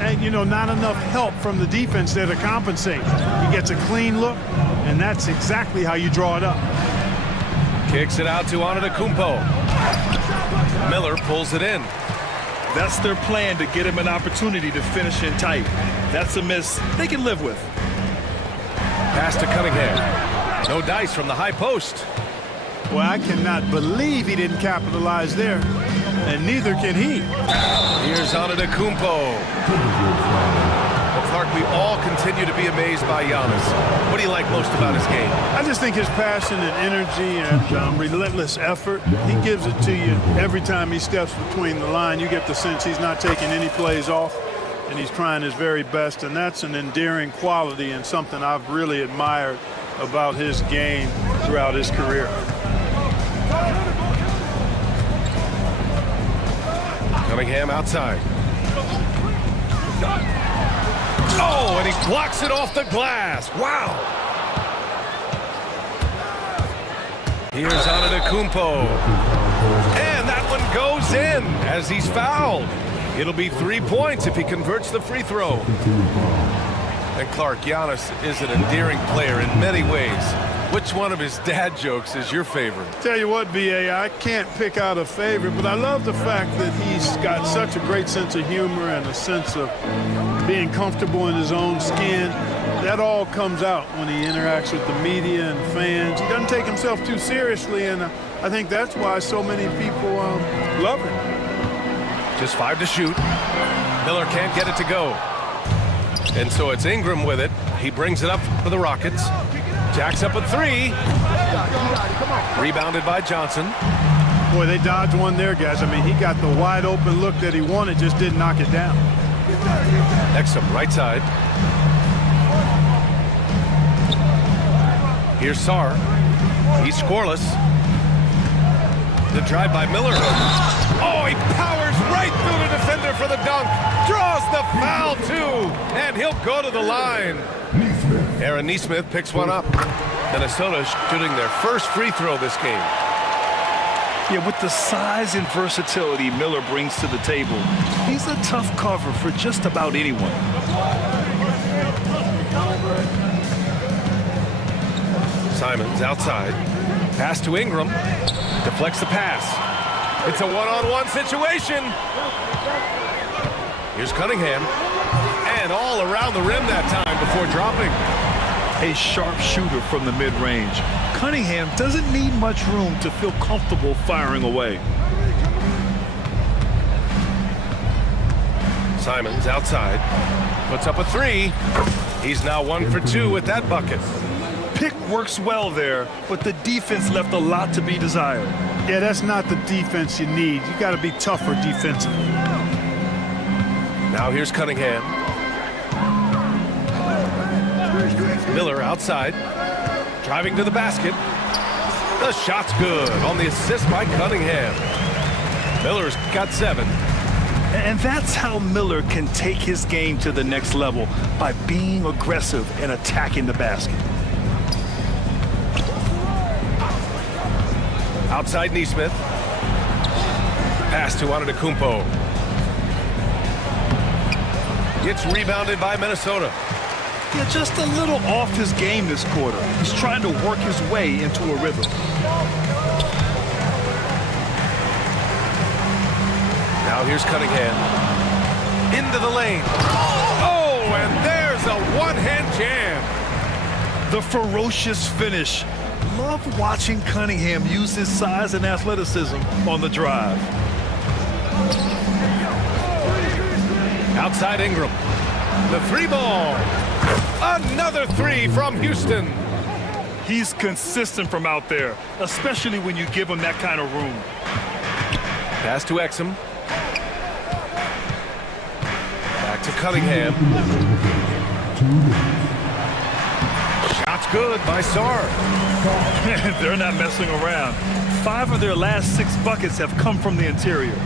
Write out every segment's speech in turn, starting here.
And, you know, not enough help from the defense there to compensate. He gets a clean look, and that's exactly how you draw it up. Kicks it out to Antetokounmpo. Miller pulls it in. That's their plan, to get him an opportunity to finish in tight. That's a miss they can live with. Pass to Cunningham. No dice from the high post. Well, I cannot believe he didn't capitalize there, and neither can he. Here's Antetokounmpo. Well, Clark, we all continue to be amazed by Giannis. What do you like most about his game? I just think his passion and energy and relentless effort, he gives it to you every time he steps between the line. You get the sense he's not taking any plays off, and he's trying his very best, and that's an endearing quality and something I've really admired about his game throughout his career. Cunningham outside. Oh, and he blocks it off the glass. Wow. Here's Antetokounmpo. And that one goes in as he's fouled. It'll be 3 points if he converts the free throw. And Clark, Giannis is an endearing player in many ways. Which one of his dad jokes is your favorite? Tell you what, B.A., I can't pick out a favorite, but I love the fact that he's got such a great sense of humor and a sense of being comfortable in his own skin. That all comes out when he interacts with the media and fans. He doesn't take himself too seriously, and I think that's why so many people love him. Just 5 to shoot. Miller can't get it to go. And so it's Ingram with it. He brings it up for the Rockets. Jacks up a 3. Rebounded by Johnson. Boy, they dodged one there, guys. I mean, he got the wide open look that he wanted, just didn't knock it down. Exum, right side. Here's Sarr. He's scoreless. The drive by Miller. Oh, he powers right through the defender for the dunk. Draws the foul, too. And he'll go to the line. Aaron Nesmith picks one up. Minnesota shooting their first free throw this game. Yeah, with the size and versatility Miller brings to the table, he's a tough cover for just about anyone. Simons outside. Pass to Ingram. Deflects the pass. It's a one-on-one situation. Here's Cunningham. And all around the rim that time before dropping. A sharp shooter from the mid-range. Cunningham doesn't need much room to feel comfortable firing away. Simons outside. Puts up a 3. He's now 1 for 2 with that bucket. Pick works well there, but the defense left a lot to be desired. Yeah, that's not the defense you need. You got to be tougher defensively. Now here's Cunningham. Miller outside. Driving to the basket. The shot's good on the assist by Cunningham. Miller's got 7. And that's how Miller can take his game to the next level, by being aggressive and attacking the basket. Outside Nesmith. Pass to Antetokounmpo. Gets rebounded by Minnesota. Yeah, just a little off his game this quarter. He's trying to work his way into a rhythm. Now here's Cunningham. Into the lane. Oh, and there's a one-hand jam. The ferocious finish. Love watching Cunningham use his size and athleticism on the drive. Outside Ingram. The 3-ball. Another 3 from Houston. He's consistent from out there, especially when you give him that kind of room. Pass to Exum. Back to Cunningham. Shot's good by Sarr. They're not messing around. 5 of their last 6 buckets have come from the interior.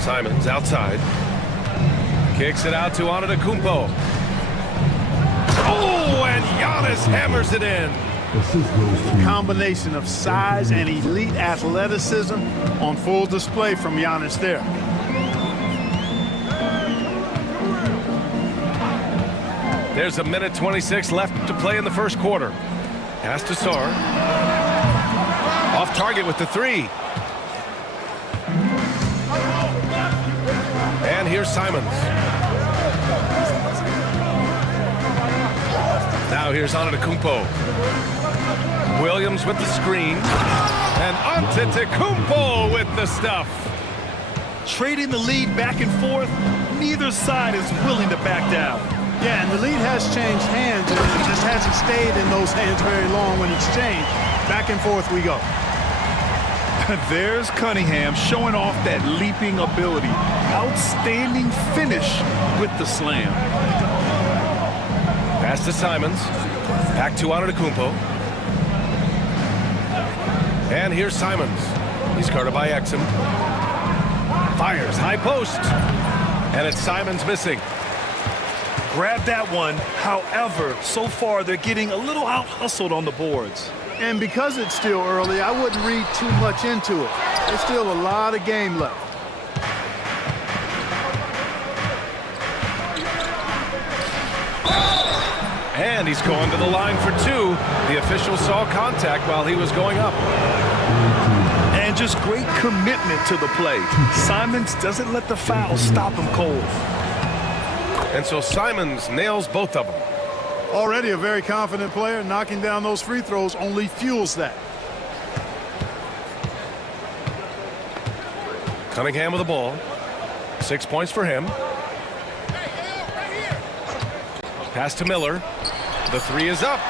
Simons outside. Kicks it out to Antetokounmpo. Oh, and Giannis hammers it in. Combination of size and elite athleticism on full display from Giannis there. There's a minute 26 left to play in the first quarter. Pass to Sar. Off target with the three. And here's Simons. Now here's Antetokounmpo. Williams with the screen. And Antetokounmpo with the stuff. Trading the lead back and forth, neither side is willing to back down. Yeah, and the lead has changed hands, and it just hasn't stayed in those hands very long when it's changed. Back and forth we go. There's Cunningham showing off that leaping ability. Outstanding finish with the slam. Pass to Simons. Back to Antetokounmpo. And here's Simons. He's guarded by Exum. Fires high post. And it's Simons missing. Grab that one. However, so far they're getting a little out-hustled on the boards. And because it's still early, I wouldn't read too much into it. There's still a lot of game left. And he's going to the line for two. The official saw contact while he was going up. And just great commitment to the play. Simons doesn't let the foul stop him cold. And so Simons nails both of them. Already a very confident player. Knocking down those free throws only fuels that. Cunningham with the ball. 6 points for him. Pass to Miller. The three is up.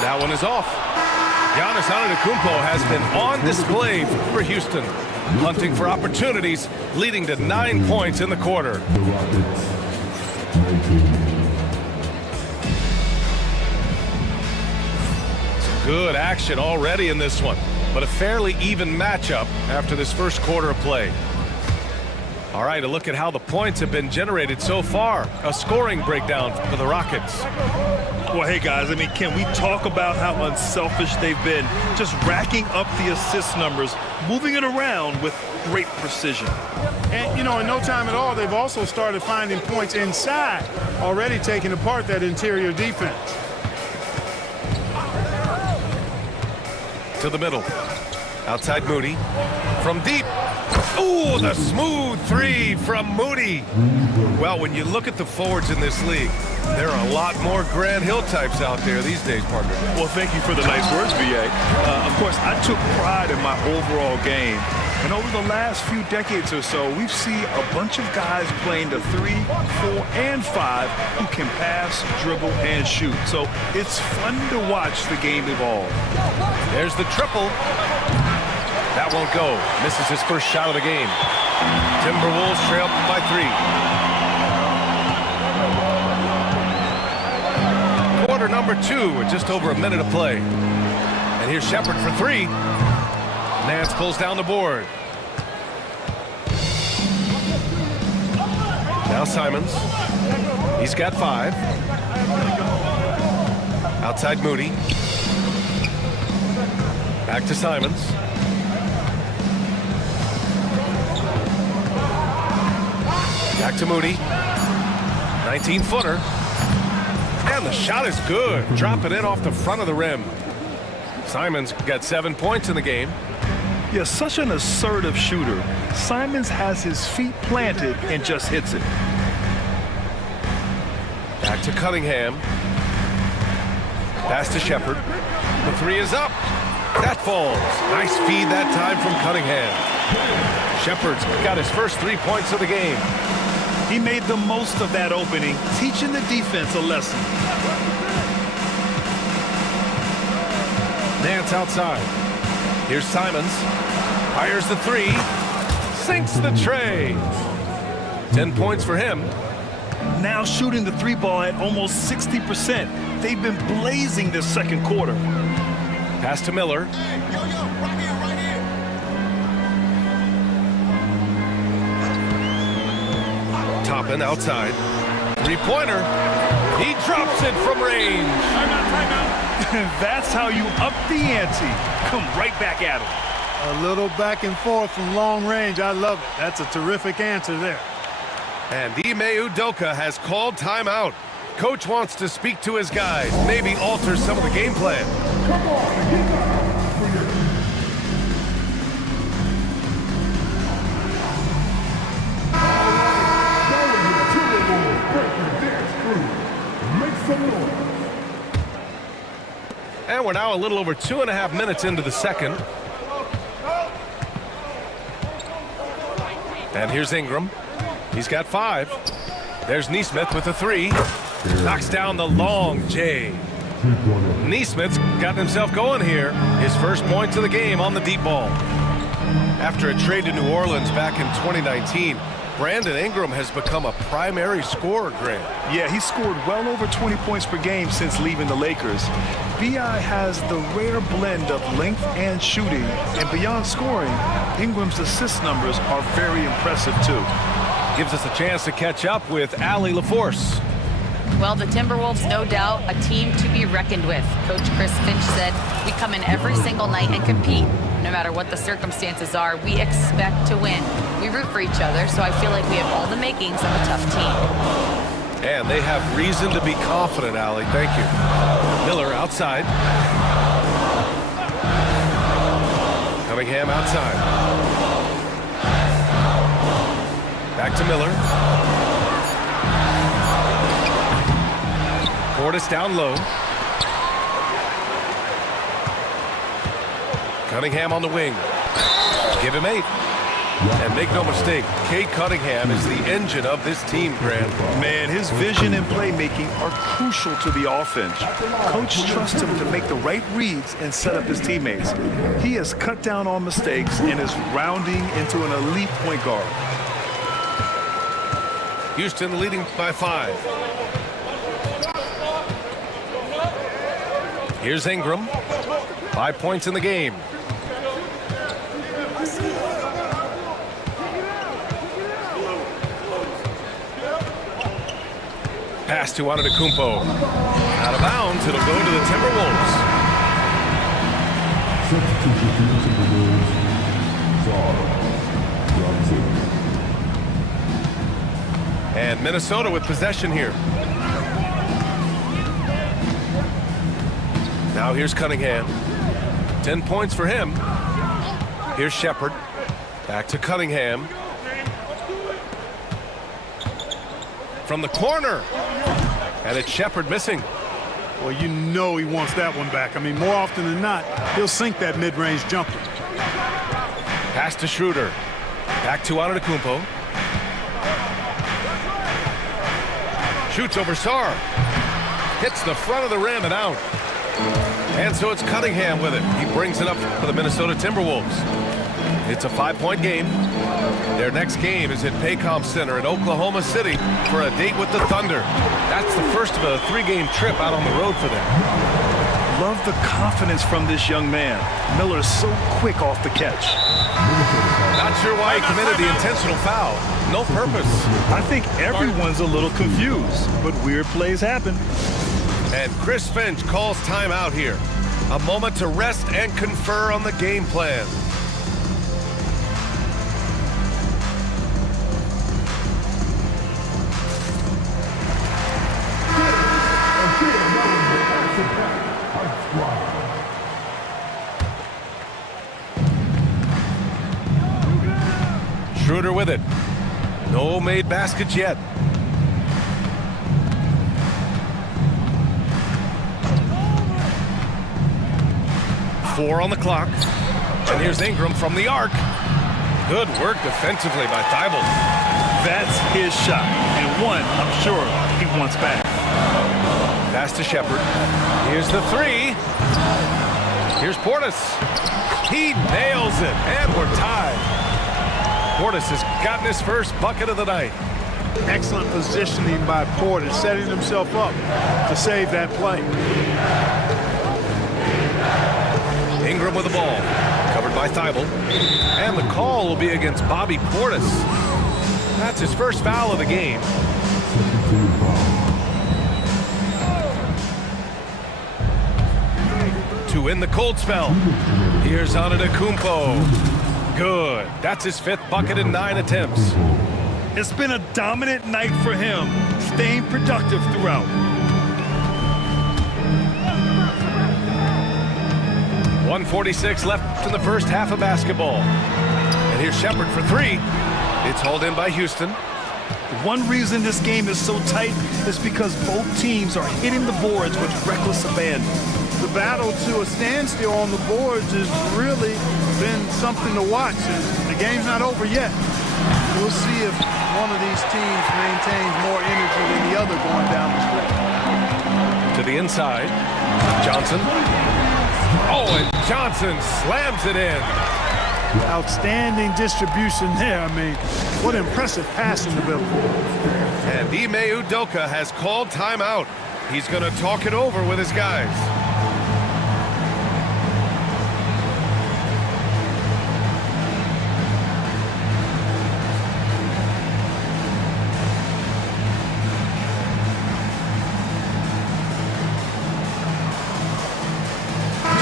That one is off. Giannis Antetokounmpo has been on display for Houston, hunting for opportunities, leading to 9 points in the quarter. Some good action already in this one, but a fairly even matchup after this first quarter of play. All right, a look at how the points have been generated so far. A scoring breakdown for the Rockets. Well, hey, guys, I mean, can we talk about how unselfish they've been? Just racking up the assist numbers, moving it around with great precision. And, you know, in no time at all, they've also started finding points inside, already taking apart that interior defense. To the middle. Outside Moody. From deep. Ooh, the smooth three from Moody. Well, when you look at the forwards in this league, there are a lot more Grant Hill types out there these days, partner. Well, thank you for the nice words, B.A. Of course, I took pride in my overall game. And over the last few decades or so, we've seen a bunch of guys playing the 3, 4, and 5 who can pass, dribble, and shoot. So it's fun to watch the game evolve. There's the triple. That won't go. Misses his first shot of the game. Timberwolves trail by 3. Quarter number 2 with just over a minute of play. And here's Shepard for 3. Nance pulls down the board. Now Simons. He's got 5. Outside Moody. Back to Simons. Back to Moody. 19-footer. And the shot is good. Dropping it off the front of the rim. Simons got 7 points in the game. Yeah, such an assertive shooter. Simons has his feet planted and just hits it. Back to Cunningham. Pass to Shepard. The 3 is up. That falls. Nice feed that time from Cunningham. Shepard's got his first 3 points of the game. He made the most of that opening, teaching the defense a lesson. Nance outside. Here's Simons. Fires the 3. Sinks the tray. 10 points for him. Now shooting the 3 ball at almost 60%. They've been blazing this second quarter. Pass to Miller. Toppin outside. 3-pointer. He drops it from range. That's how you up the ante. Come right back at him. A little back and forth from long range. I love it. That's a terrific answer there. And Ime Udoka has called timeout. Coach wants to speak to his guys, maybe alter some of the game plan. And we're now a little over 2.5 minutes into the second. And here's Ingram. He's got 5. There's Neesmith with a 3. Knocks down the long J. Neesmith's got himself going here. His first points of the game on the deep ball. After a trade to New Orleans back in 2019, Brandon Ingram has become a primary scorer, Grant. Yeah, he scored well over 20 points per game since leaving the Lakers. B.I. has the rare blend of length and shooting, and beyond scoring, Ingram's assist numbers are very impressive too. Gives us a chance to catch up with Allie LaForce. Well, the Timberwolves, no doubt, a team to be reckoned with. Coach Chris Finch said, we come in every single night and compete. No matter what the circumstances are, we expect to win. We root for each other, so I feel like we have all the makings of a tough team. And they have reason to be confident, Allie. Thank you. Miller outside. Cunningham outside. Back to Miller. Portis down low. Cunningham on the wing. Give him 8. And make no mistake, Cade Cunningham is the engine of this team, Grant. Man, his vision and playmaking are crucial to the offense. Coach trusts him to make the right reads and set up his teammates. He has cut down on mistakes and is rounding into an elite point guard. Houston leading by 5. Here's Ingram. 5 points in the game. Pass to Antetokounmpo. Out of bounds, it'll go to the Timberwolves. And Minnesota with possession here. Now here's Cunningham. 10 points for him. Here's Shepherd. Back to Cunningham. From the corner. And it's Shepherd missing. Well, you know he wants that one back. I mean, more often than not, he'll sink that mid-range jumper. Pass to Schroeder. Back to Antetokounmpo. Shoots over Sarr. Hits the front of the rim and out. And so it's Cunningham with it. He brings it up for the Minnesota Timberwolves. It's a 5-point game. Their next game is at Paycom Center in Oklahoma City for a date with the Thunder. That's the first of a 3-game trip out on the road for them. Love the confidence from this young man. Miller's so quick off the catch. Not sure why he committed the intentional foul. No purpose. I think everyone's a little confused, but weird plays happen. And Chris Finch calls timeout here. A moment to rest and confer on the game plan. Schroeder with it. No made baskets yet. Four on the clock. And here's Ingram from the arc. Good work defensively by Thibault. That's his shot, and one I'm sure he wants back. Pass to Shepherd. Here's the 3. Here's Portis. He nails it, and we're tied. Portis has gotten his first bucket of the night. Excellent positioning by Portis, setting himself up to save that play. Ingram with the ball, covered by Thibault. And the call will be against Bobby Portis. That's his first foul of the game. to win the cold spell. Here's Antetokounmpo. Good. That's his 5th bucket in 9 attempts. It's been a dominant night for him, staying productive throughout. .146 left in the first half of basketball. And here's Shepard for 3. It's hauled in by Houston. One reason this game is so tight is because both teams are hitting the boards with reckless abandon. The battle to a standstill on the boards has really been something to watch. The game's not over yet. We'll see if one of these teams maintains more energy than the other going down the stretch. To the inside, Johnson. Oh, and Johnson slams it in. Outstanding distribution there. I mean, what impressive passing ability. And Ime Udoka has called timeout. He's going to talk it over with his guys.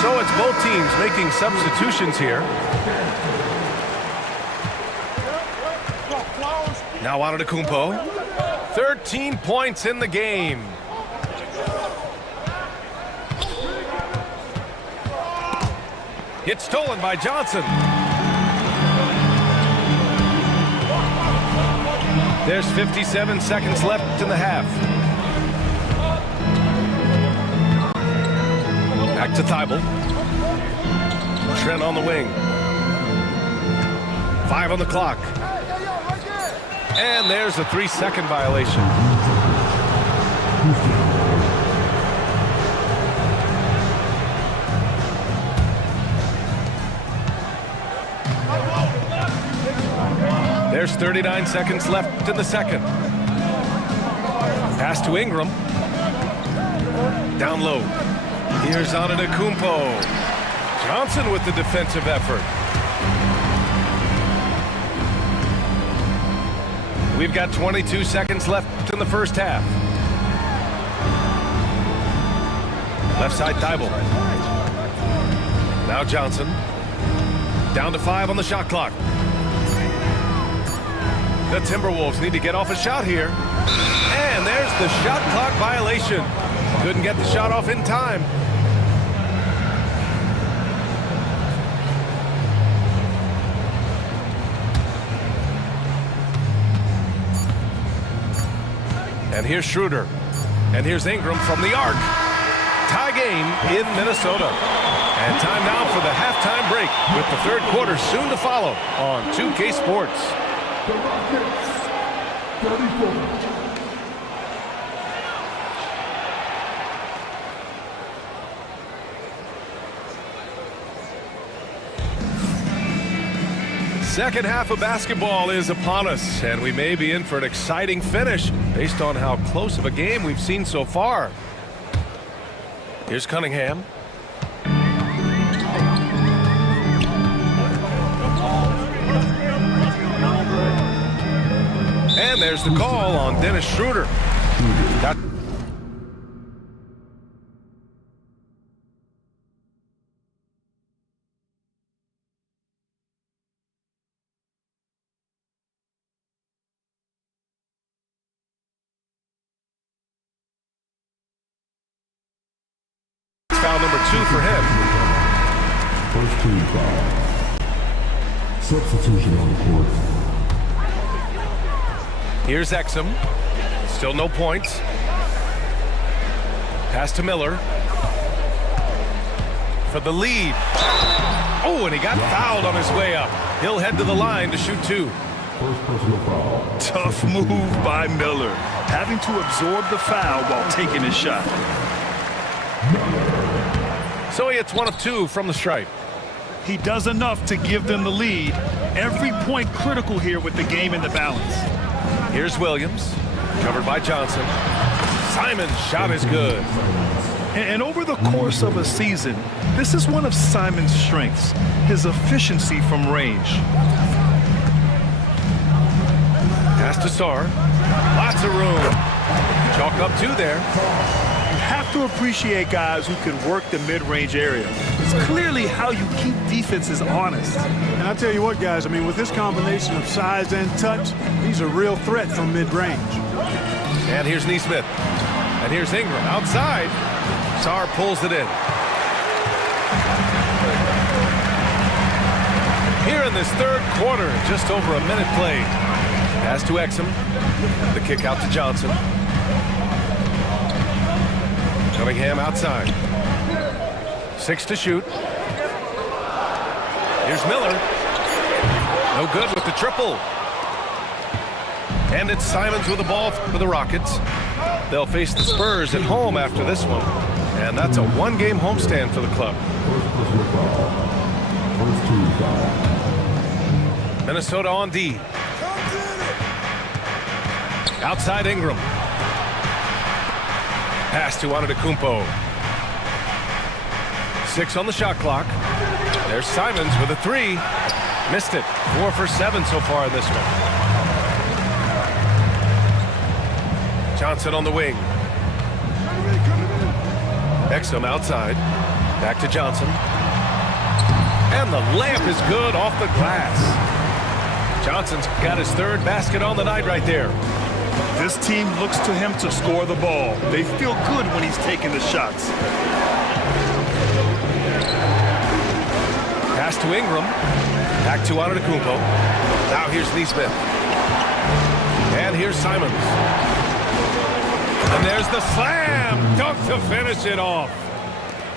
So it's both teams making substitutions here. Now Antetokounmpo. 13 points in the game. It's stolen by Johnson. There's 57 seconds left in the half. Back to Thibault. Trent on the wing. 5 on the clock. And there's a 3-second violation. There's 39 seconds left in the second. Pass to Ingram. Down low. Here's Antetokounmpo. Johnson with the defensive effort. We've got 22 seconds left in the first half. Left side Thibault. Now Johnson. Down to 5 on the shot clock. The Timberwolves need to get off a shot here. And there's the shot clock violation. Couldn't get the shot off in time. And here's Schroeder. And here's Ingram from the arc. Tie game in Minnesota. And time now for the halftime break with the third quarter soon to follow on 2K Sports. The Rockets, 34. Second half of basketball is upon us, and we may be in for an exciting finish based on how close of a game we've seen so far. Here's Cunningham. And there's the call on Dennis Schroeder. Foul number 2 for him. First team foul. Substitution on the court. Here's Exum. Still no points. Pass to Miller. For the lead. Oh, and he got fouled on his way up. He'll head to the line to shoot 2. First personal foul. Tough move by Miller, having to absorb the foul while taking his shot. So he hits 1 of 2 from the stripe. He does enough to give them the lead. Every point critical here with the game in the balance. Here's Williams, covered by Johnson. Simon's shot is good. And over the course of a season, this is one of Simon's strengths, his efficiency from range. Pass to Sarr. Lots of room. Chalk up 2 there. You have to appreciate guys who can work the mid-range area. It's clearly how you keep defenses honest. And I'll tell you what, guys, I mean, with this combination of size and touch, he's a real threat from mid-range. And here's Neesmith. And here's Ingram outside. Sarr pulls it in. Here in this third quarter, just over a minute played. Pass to Exum. The kick out to Johnson. Cunningham outside. 6 to shoot. Here's Miller. No good with the triple. And it's Simons with the ball for the Rockets. They'll face the Spurs at home after this one. And that's a one-game homestand for the club. First personal foul. First team foul. Minnesota on D. Outside Ingram. Pass to Antetokounmpo. 6 on the shot clock. There's Simons with a 3. Missed it. 4 for 7 so far in this one. Johnson on the wing. Exum outside. Back to Johnson. And the layup is good off the glass. Johnson's got his third basket on the night right there. This team looks to him to score the ball. They feel good when he's taking the shots. Pass to Ingram. Back to Antetokounmpo. Now here's Neesmith. And here's Simons. And there's the slam dunk to finish it off.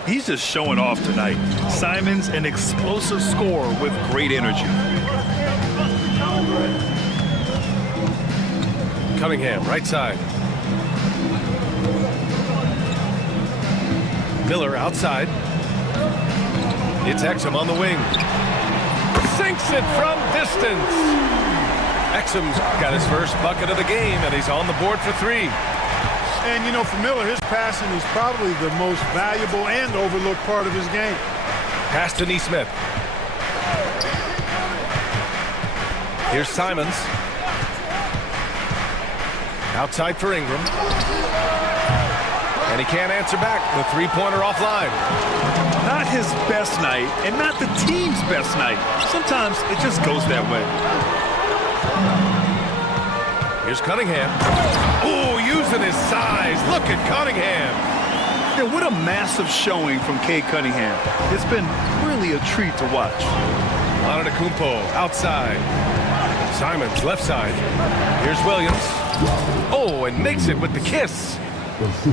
He's just showing off tonight. Simons, an explosive scorer with great energy. Cunningham, right side. Miller outside. It's Exum on the wing. Sinks it from distance. Exum's got his first bucket of the game, and he's on the board for 3. And, you know, for Miller, his passing is probably the most valuable and overlooked part of his game. Pass to Neesmith. Here's Simons. Outside for Ingram. And he can't answer back. The three-pointer offline. Not his best night, and not the team's best night. Sometimes it just goes that way. Here's Cunningham. Oh, using his size. Look at Cunningham. Yeah, what a massive showing from Cade Cunningham. It's been really a treat to watch. Antetokounmpo outside. Simons left side. Here's Williams. Oh, and makes it with the kiss.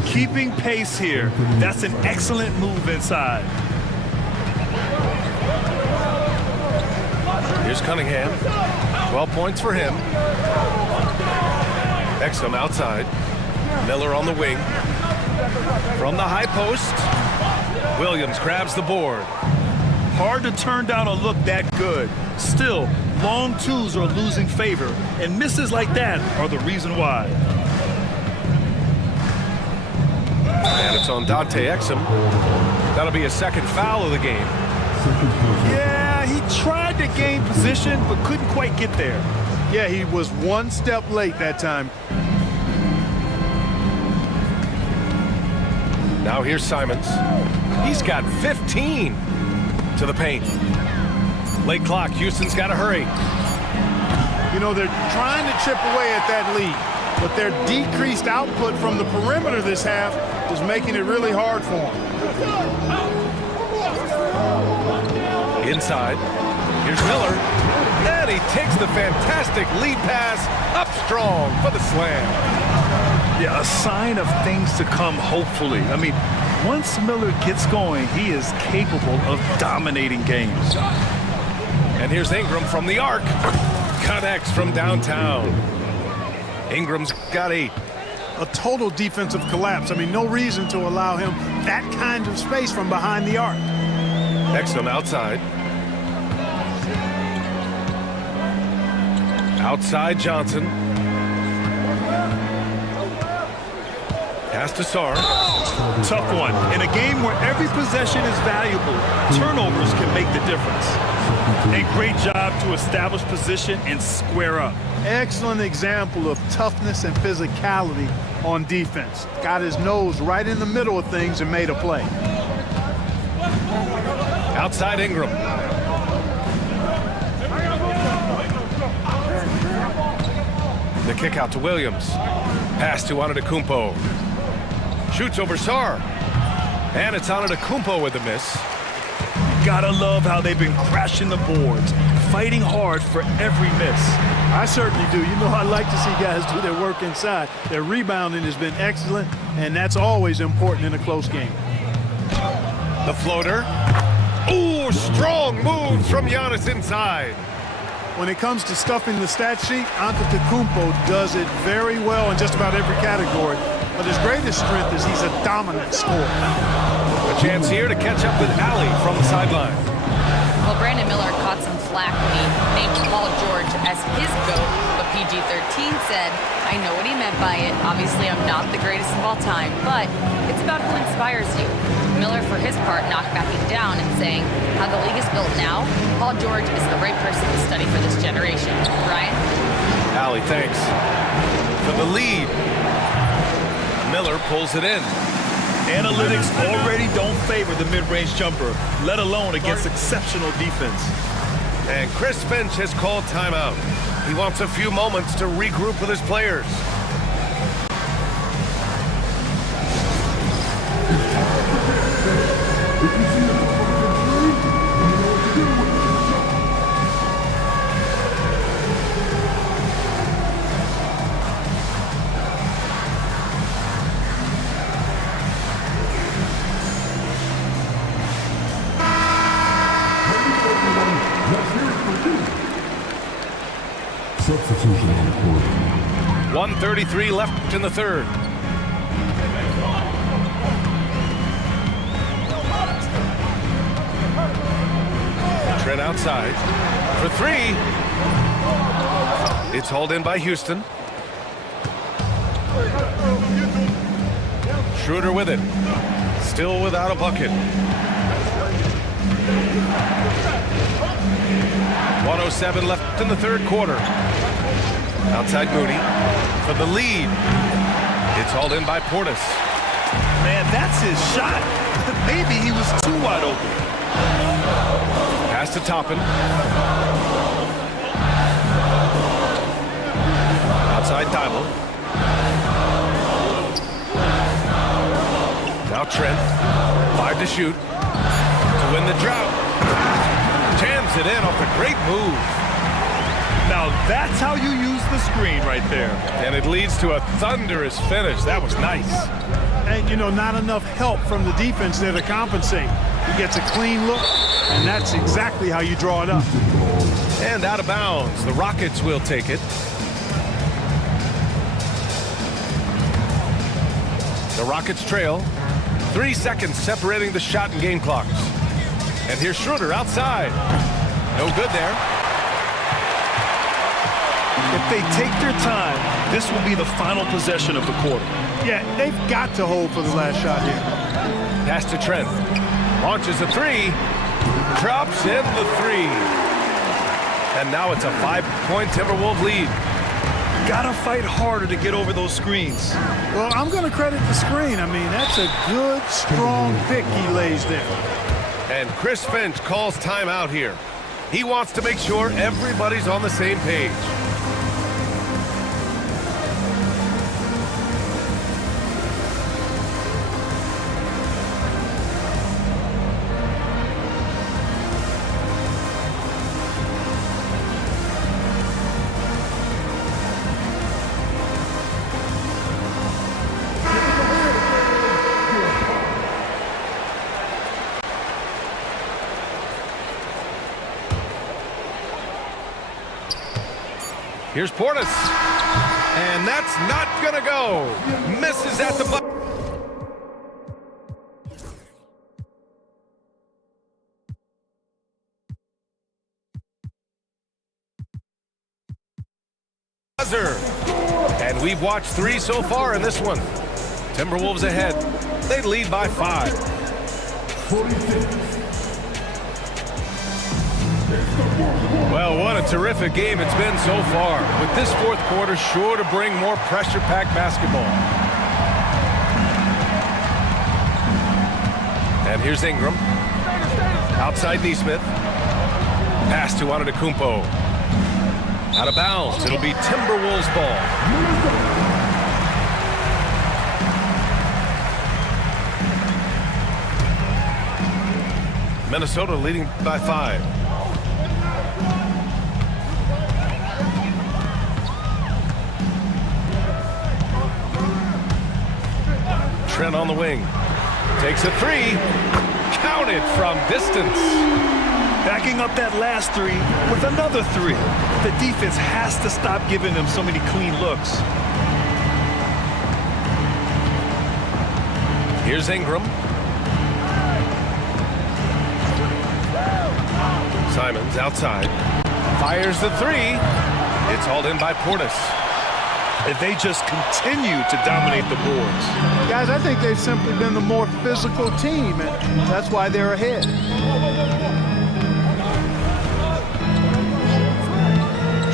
Keeping pace here. That's an excellent move inside. Here's Cunningham. 12 points for him. Exum outside. Miller on the wing. From the high post. Williams grabs the board. Hard to turn down a look that good. Still, long twos are losing favor, and misses like that are the reason why. And it's on Dante Exum. That'll be a second foul of the game. Yeah, he tried to gain position, but couldn't quite get there. Yeah, he was one step late that time. Now here's Simons. He's got 15 to the paint. Late clock. Houston's got to hurry. You know, they're trying to chip away at that lead, but their decreased output from the perimeter this half is making it really hard for them. Inside. Here's Miller. And he takes the fantastic lead pass up strong for the slam. Yeah, a sign of things to come, hopefully. I mean, once Miller gets going, he is capable of dominating games. And here's Ingram from the arc. Connects from downtown. Ingram's got 8. A total defensive collapse. I mean, no reason to allow him that kind of space from behind the arc. Exum outside. Outside Johnson. Pass Pass to Sarr. Tough one. In a game where every possession is valuable, turnovers can make the difference. A great job to establish position and square up. Excellent example of toughness and physicality on defense. Got his nose right in the middle of things and made a play. Outside Ingram. The kick out to Williams. Pass to Antetokounmpo. Shoots over Sarr. And it's Antetokounmpo with a miss. Gotta love how they've been crashing the boards, fighting hard for every miss. I certainly do. You know, I like to see guys do their work inside. Their rebounding has been excellent, and that's always important in a close game. The floater. Ooh, strong moves from Giannis inside. When it comes to stuffing the stat sheet, Antetokounmpo does it very well in just about every category. But his greatest strength is he's a dominant scorer. A chance here to catch up with Allie from the sideline. Well, Brandon Miller caught some flack when he named Paul George as his GOAT, but PG-13 said, I know what he meant by it. Obviously, I'm not the greatest of all time, but it's about who inspires you. Miller, for his part, knocked backing down and saying, how the league is built now, Paul George is the right person to study for this generation. Ryan? Allie, thanks. For the lead. Miller pulls it in. Analytics already don't favor the mid-range jumper, let alone against exceptional defense. And Chris Finch has called timeout. He wants a few moments to regroup with his players. Substitution on the court. 1:33 left in the third. Trent outside for three. It's hauled in by Houston. Schroeder with it. Still without a bucket. 1:07 left in the third quarter. Outside Moody for the lead. It's hauled in by Portis. Man, that's his shot. Maybe he was too wide open. Pass to Toppin. Outside Dybel. Now Trent. 5 to shoot. To win the drought. Jams it in off a great move. Now that's how you use the screen right there. And it leads to a thunderous finish. That was nice. And, you know, not enough help from the defense there to compensate. He gets a clean look, and that's exactly how you draw it up. And out of bounds. The Rockets will take it. The Rockets trail. 3 seconds separating the shot and game clocks. And here's Schroeder outside. No good there. If they take their time, this will be the final possession of the quarter. Yeah, they've got to hold for the last shot here. Pass to Trent. Launches a three. Drops in the three. And now it's a 5-point Timberwolves lead. Gotta fight harder to get over those screens. Well, I'm going to credit the screen. I mean, that's a good, strong pick he lays there. And Chris Finch calls timeout here. He wants to make sure everybody's on the same page. Here's Portis. And that's not gonna go. Misses at the buzzer. And we've watched 3 so far in this one. Timberwolves ahead. They lead by 5. 46. Well, what a terrific game it's been so far. With this fourth quarter sure to bring more pressure-packed basketball. And here's Ingram. Outside Neesmith. Pass to Antetokounmpo. Out of bounds. It'll be Timberwolves ball. Minnesota leading by 5. Trent on the wing. Takes a 3. Counted from distance. Backing up that last 3 with another 3. The defense has to stop giving them so many clean looks. Here's Ingram. Simons outside. Fires the 3. It's hauled in by Portis. And they just continue to dominate the boards. Guys, I think they've simply been the more physical team, and that's why they're ahead.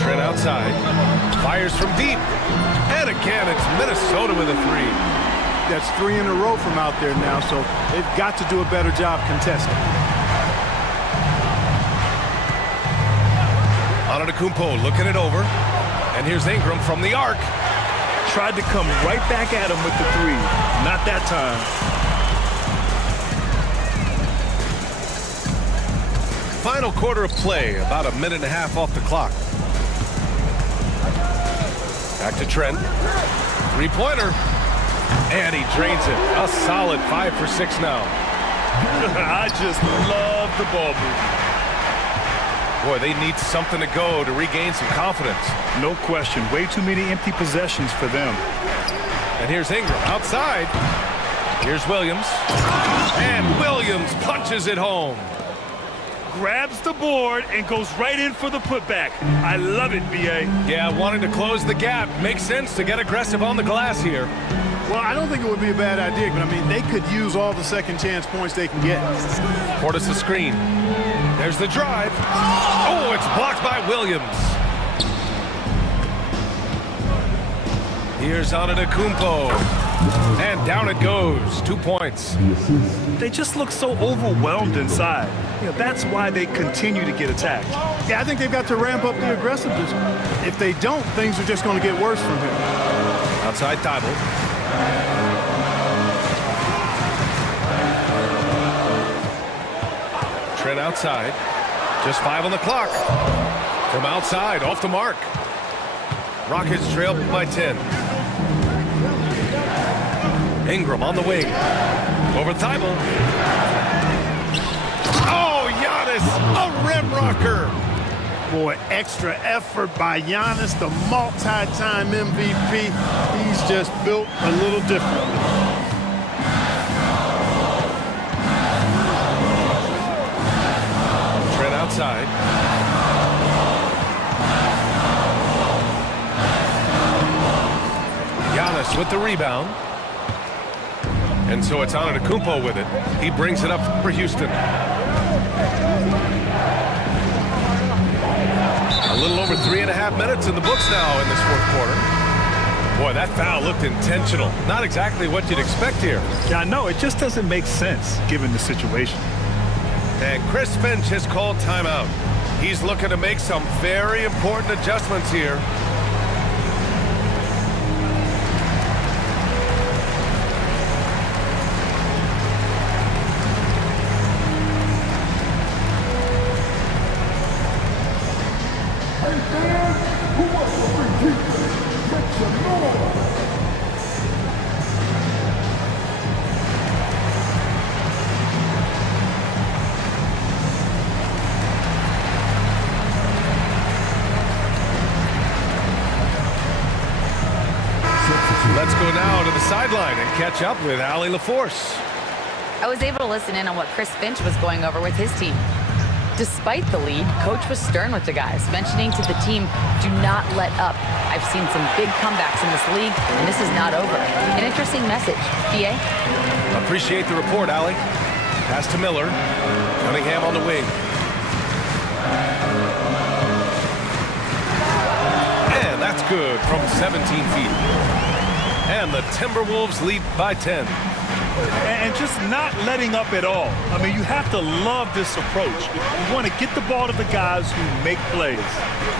Trent outside. Fires from deep. And again, it's Minnesota with a 3. That's 3 in a row from out there now, so they've got to do a better job contesting. Antetokounmpo looking it over. And here's Ingram from the arc. Tried to come right back at him with the 3. Not that time. Final quarter of play, about a minute and a half off the clock. Back to Trent. 3-pointer. And he drains it. A solid 5 for 6 now. I just love the ball movement. Boy, they need something to go to regain some confidence. No question. Way too many empty possessions for them. And here's Ingram outside. Here's Williams. And Williams punches it home. Grabs the board and goes right in for the putback. I love it, B.A. Yeah, wanting to close the gap. Makes sense to get aggressive on the glass here. Well, I don't think it would be a bad idea, but I mean, they could use all the second chance points they can get. Portis the screen. There's the drive. Oh, it's blocked by Williams. Here's Antetokounmpo. And down it goes. 2 points. They just look so overwhelmed inside. You know, that's why they continue to get attacked. Yeah, I think they've got to ramp up the aggressiveness. If they don't, things are just going to get worse from here. Outside Thibault. Trent outside. Just 5 on the clock. From outside, off the mark. Rockets trail by 10. Ingram on the wing. Over Thibault. Oh, Giannis, a rim rocker. Boy, extra effort by Giannis, the multi-time MVP. He's just built a little differently. Trent outside. Giannis with the rebound. And so it's Antetokounmpo with it. He brings it up for Houston. A little over 3.5 minutes in the books now in this fourth quarter. Boy, that foul looked intentional. Not exactly what you'd expect here. Yeah, I know. It just doesn't make sense given the situation. And Chris Finch has called timeout. He's looking to make some very important adjustments here. Let's go now to the sideline and catch up with Allie LaForce. I was able to listen in on what Chris Finch was going over with his team. Despite the lead, Coach was stern with the guys, mentioning to the team, do not let up. I've seen some big comebacks in this league, and this is not over. An interesting message. BA? Appreciate the report, Allie. Pass to Miller. Cunningham on the wing. And that's good from 17 feet. And the Timberwolves lead by 10. And just not letting up at all. I mean, you have to love this approach. You want to get the ball to the guys who make plays.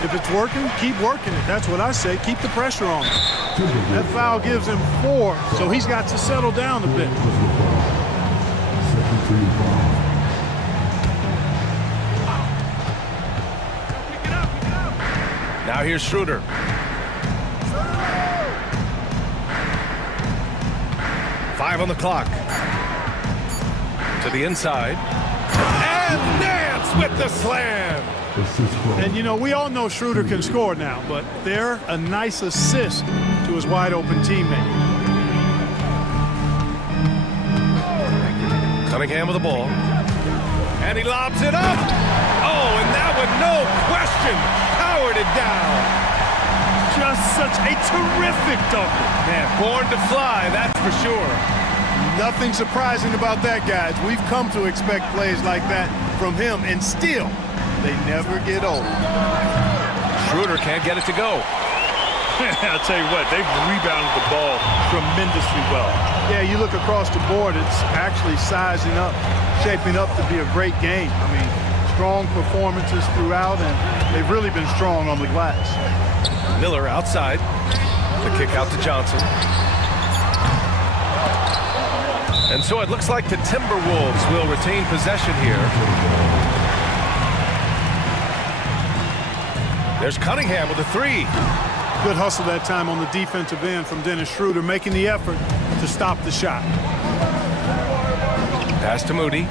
If it's working, keep working it. That's what I say. Keep the pressure on him. That foul gives him 4, so he's got to settle down a bit. Now here's Schroeder. Five on the clock. To the inside. And Nance with the slam. And, you know, we all know Schroeder can score now, but they're a nice assist to his wide-open teammate. Cunningham with the ball. And he lobs it up. Oh, and that one, no question, powered it down. Just such a terrific dunker. Man, born to fly, that's for sure. Nothing surprising about that, guys. We've come to expect plays like that from him, and still, they never get old. Schroeder can't get it to go. I'll tell you what, they've rebounded the ball tremendously well. Yeah, you look across the board, it's actually sizing up, shaping up to be a great game. I mean, strong performances throughout, and they've really been strong on the glass. Miller outside. The kick out to Johnson. And so it looks like the Timberwolves will retain possession here. There's Cunningham with a 3. Good hustle that time on the defensive end from Dennis Schroeder, making the effort to stop the shot. Pass to Moody.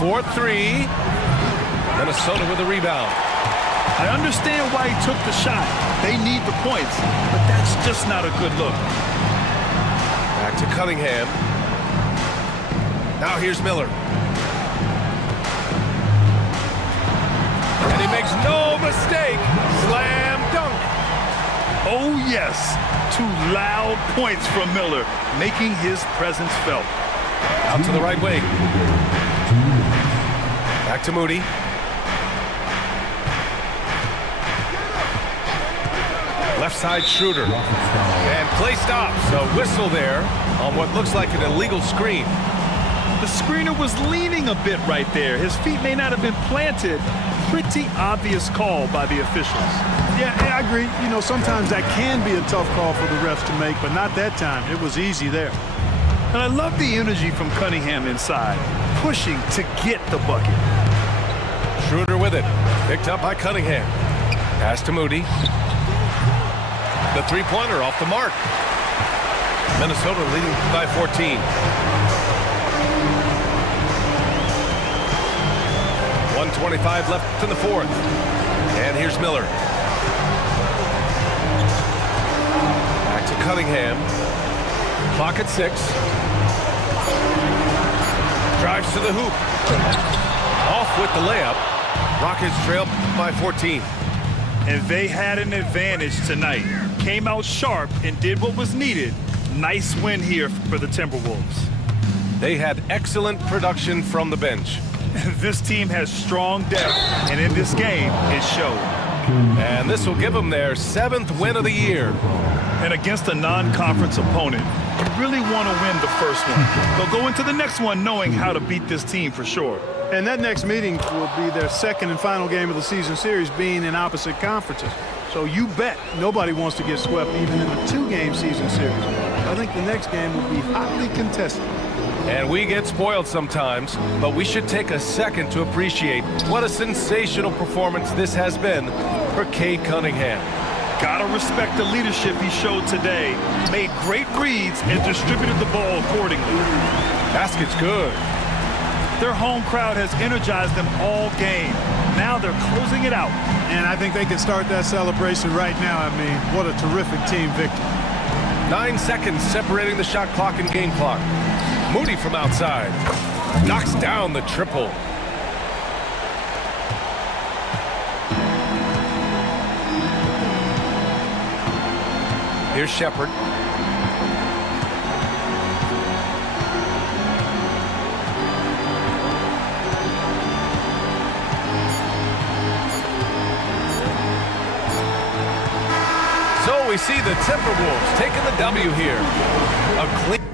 4-3. Minnesota with a rebound. I understand why he took the shot. They need the points, but that's just not a good look. Back to Cunningham. Now here's Miller. And he makes no mistake. Slam dunk. Oh, yes. 2 loud points from Miller, making his presence felt. Out to the right wing. Back to Moody. Left side Schroeder. And play stops. A whistle there on what looks like an illegal screen. The screener was leaning a bit right there. His feet may not have been planted. Pretty obvious call by the officials. Yeah, I agree. You know, sometimes that can be a tough call for the refs to make, but not that time. It was easy there. And I love the energy from Cunningham inside, pushing to get the bucket. Schroeder with it. Picked up by Cunningham. Pass to Moody. The three-pointer off the mark. Minnesota leading by 14. 1:25 left in the fourth. And here's Miller. Back to Cunningham. Clock at 6. Drives to the hoop. Off with the layup. Rockets trail by 14. And they had an advantage tonight. Came out sharp and did what was needed. Nice win here for the Timberwolves. They had excellent production from the bench. This team has strong depth, and in this game, it showed. And this will give them their 7th win of the year. And against a non-conference opponent, you really want to win the first one. They'll go into the next one knowing how to beat this team for sure. And that next meeting will be their second and final game of the season series, being in opposite conferences. So you bet nobody wants to get swept even in the 2-game season series. I think the next game will be hotly contested. And we get spoiled sometimes, but we should take a second to appreciate what a sensational performance this has been for Cade Cunningham. Gotta respect the leadership he showed today. Made great reads and distributed the ball accordingly. Basket's good. Their home crowd has energized them all game. Now they're closing it out. And I think they can start that celebration right now. I mean, what a terrific team victory. 9 seconds separating the shot clock and game clock. Moody from outside. Knocks down the triple. Here's Shepard. So we see the Timberwolves taking the W here. A clean